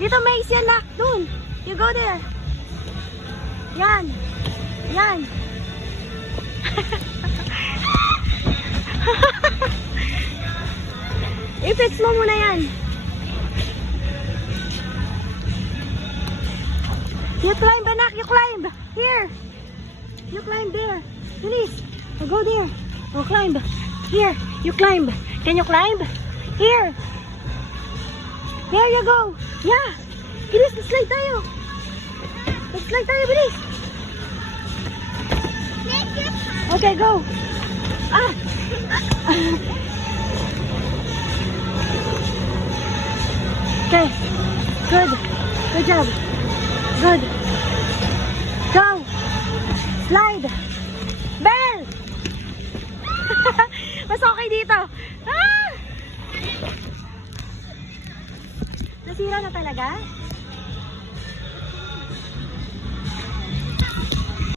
Dito may isyan na. Dun. You go there. Yan. Yan. I-fix mo muna yan. You climb, anak. You climb. Here. You climb there. Bilis. Oh, go there. Oh, climb. Here. You climb. Can you climb? Here. There you go. Yeah. Bilis, slide tayo. Slide tayo, bilis. Okay, go. Ah. Okay. Good. Good job. Good. Go. Slide. Bell. Mas okay dito. Ah! Nasira na talaga?